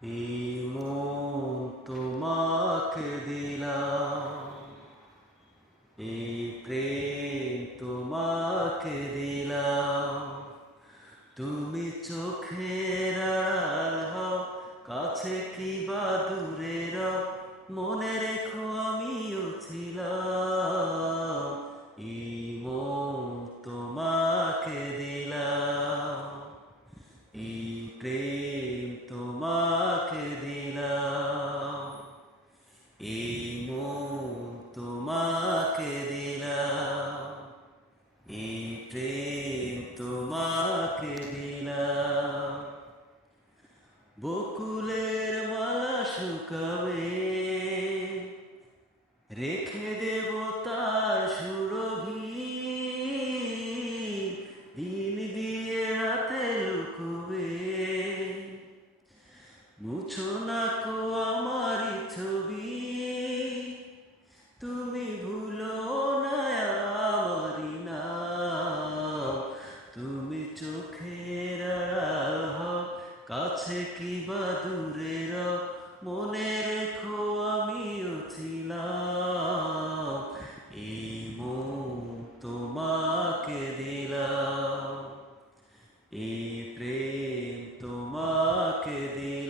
এই মন তোমাকে দিলাম, এই প্রেম তোমাকে দিলাম। তুমি চোখের কাছে কি বা দূরে মনে রেখো আমিও ছিলাম। এই তোমাকে দিলাম, এই প্রেম শুকাবে রেখে দেব তার সুরভি? দিন দিয়ে রাতে লুকবে। মুছো না কো আমারই ছবি। তুমি ভুলো না আমারই না তুমি চোখের কাছে কি বা দূরে রও মনে রেখো আমিও ছিলাম। এই মন তোমাকে দিলাম। এই প্রেম তোমাকে দিলাম।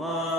Aman.